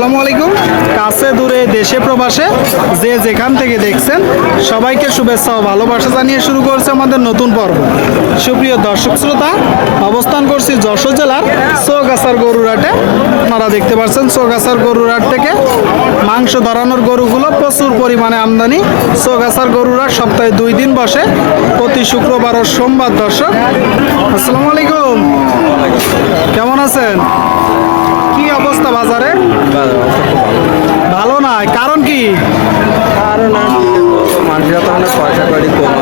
আসসালামু আলাইকুম। কাছে দূরে দেশে প্রবাসে যে যেখান থেকে দেখছেন, সবাইকে শুভেচ্ছা ও ভালোবাসা জানিয়ে শুরু করছে আমাদের নতুন পর্ব। সুপ্রিয় দর্শক শ্রোতা, অবস্থান করছি যশোর জেলার চৌগাছার গরুরহাটে। আপনারা দেখতে পাচ্ছেন চৌগাছার গরুরহাট থেকে মাংস ধরানোর গরুগুলো প্রচুর পরিমাণে আমদানি। চৌগাছার গরুরহাট সপ্তাহে দুই দিন বসে, প্রতি শুক্রবার ও সোমবার দর্শক। আসসালামু আলাইকুম। কেমন আছেন? অবস্থা বাজারে? ভালো না কারণ কি? কারণ মানুষরা পয়সা করি কম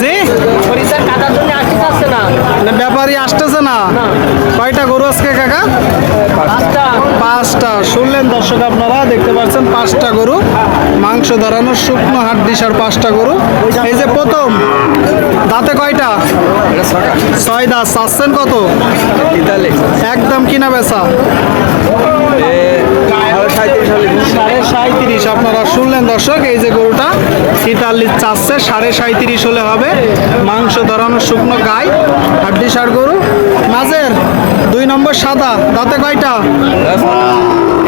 জি? ব্যাপারী আসতেছে না? কয়টা গরু আজকে কাকা? পাঁচটা। পাঁচটা। শুনলেন দর্শক আপনারা দেখতে পাচ্ছেন পাঁচটা গরু। মাংস ধরানোর শুকনো হাট দিশার পাঁচটা গরু। এই যে প্রথম দাঁতে কয়টা? ছয় দাঁত। চাচ্ছেন কত? একদম কিনা বেচা এ সাঁত্রিশ হলে সাড়ে সাঁত্রিশ আপনারা শুনলেন দর্শক এই যে গরুটা তেতাল্লিশ চাচ্ছে সাড়ে সাঁত্রিশ হলে হবে। মাংস ধরানোর শুকনো গাই হাড্ডি সার গরু। মাঝের দুই নম্বর সাদা দাঁতে কয়টা?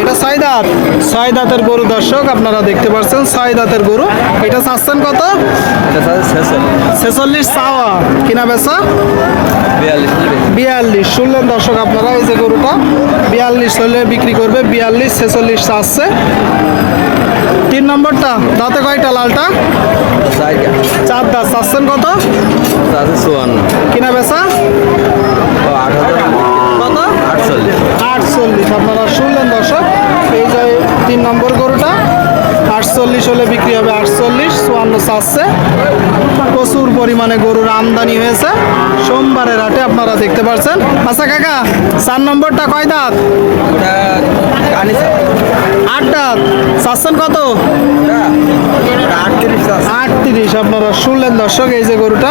এটা ছয় দাঁত ছয় দাঁতের গরু দর্শক আপনারা দেখতে পাচ্ছেন ছয় দাঁতের গরু। এটা চাচ্ছেন কত? ছেচল্লিশ। চাওয়া। কিনা বেচা। বিয়াল্লিশ। শুনলেন দর্শক আপনারা এই যে গরুটা বিয়াল্লিশ হলে বিক্রি করবে বিয়াল্লিশ ছেচল্লিশ চাচ্ছে। তিন নম্বরটা দাঁতে কয়টা লালটা? চার দাঁত চাচ্ছেন কত? চুয়ান্ন। কিনা বেচা? কত? আটচল্লিশ। আপনারা শুনলেন দর্শক এই যে তিন নম্বর গরুটা আটচল্লিশ হলে বিক্রি হবে আটচল্লিশ চুয়ান্ন চাচ্ছে প্রচুর পরিমাণে গরুর আমদানি হয়েছে। সোমবারের হাটে আপনারা দেখতে পাচ্ছেন আচ্ছা কাকা চার নম্বরটা কয় দাঁত? আট দাঁত। চাচ্ছেন কত? আটত্রিশ আপনারা শুনলেন দর্শক এই যে গরুটা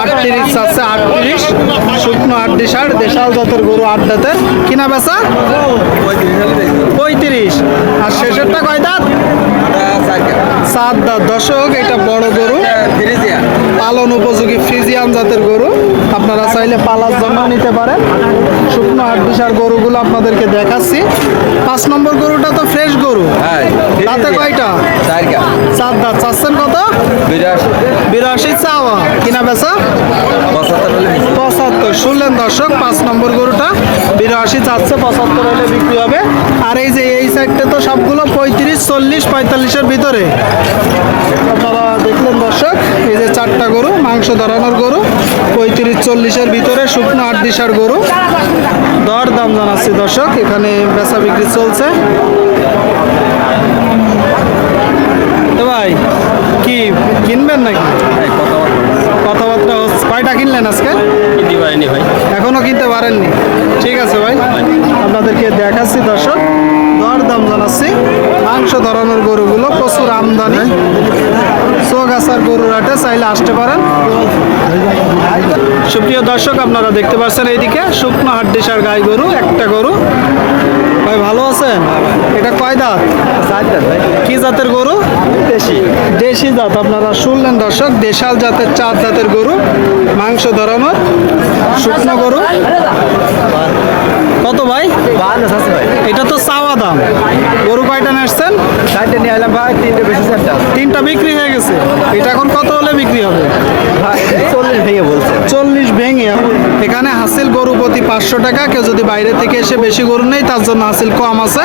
আটত্রিশ চাচ্ছে আটত্রিশ। শুকনো আটত্রিশ আট দেশাল জাতের গরু আট দাঁতের। কিনা বেচা? পঁয়ত্রিশ। আর শেষেরটা কয় দাঁত। সাত দাঁত। দর্শক এটা বড় গরু। পালন উপযোগী ফ্রিজিয়ান জাতের গরু। আপনারা চাইলে পালার জন্য নিতে পারেন। শুকনো আটদিশার গরুগুলো আপনাদেরকে দেখাচ্ছি। পাঁচ নম্বর গরুটা তো ফ্রেশ গরু। হ্যাঁ দাঁতে কয়টা? চার দাঁত। চাচ্ছেন কত? বিরাশি। চাওয়া। কিনা বেচা? পঁচাত্তর। শুনলেন দর্শক পাঁচ নম্বর গরুটা বিরাশি চাচ্ছে পঁচাত্তর হলে বিক্রি হবে। আর এই যে সাইডটা তো সবগুলো পঁয়ত্রিশ চল্লিশ পঁয়তাল্লিশের ভিতরে। আপনারা দেখলেন দর্শক এই যে চারটা গরু মাংস ধরানোর গরু পঁয়ত্রিশ চল্লিশের ভিতরে শুকনো আট দিশার গরু। দর দাম জানাচ্ছি দর্শক এখানে বেচা বিক্রি চলছে। তো ভাই কি কিনবেন নাকি? কথাবার্তা। কয়টা কিনলেন আজকে? কিনতে পারিনি ভাই। এখনও কিনতে পারেননি। ঠিক আছে ভাই। আপনাদেরকে দেখাচ্ছি দর্শক। জানাচ্ছি মাংস ধরানোর গরুগুলো প্রচুর আমদানি। চৌগাছার গরুর হাটে চাইলে আসতে পারেন। সুপ্রিয় দর্শক আপনারা দেখতে পাচ্ছেন এইদিকে শুকনো হাড্ডিসার গাই গরু একটা গরু। ভাই ভালো আছেন? এটা কয় দাঁত? ভাই। কি জাতের গরু? দেশি। দেশি জাত। আপনারা শুনলেন দর্শক দেশাল জাতের চার জাতের গরু মাংস ধরানোর শুকনো গরু। কত ভাই। এটা তো চাওয়া দাম। কয়টা আসছেন? চারটে নিয়ে এলাম ভাই তিনটে বেশি চারটা তিনটা বিক্রি হয়ে গেছে। এটা এখন কত হলে বিক্রি হবে? চল্লিশ ভেঙে বলছে। চল্লিশ ভেঙে। এখানে হাসিল গরু প্রতি পাঁচশো টাকা। কেউ যদি বাইরে থেকে এসে বেশি গরু নেই তার জন্য হাসিল কম আছে।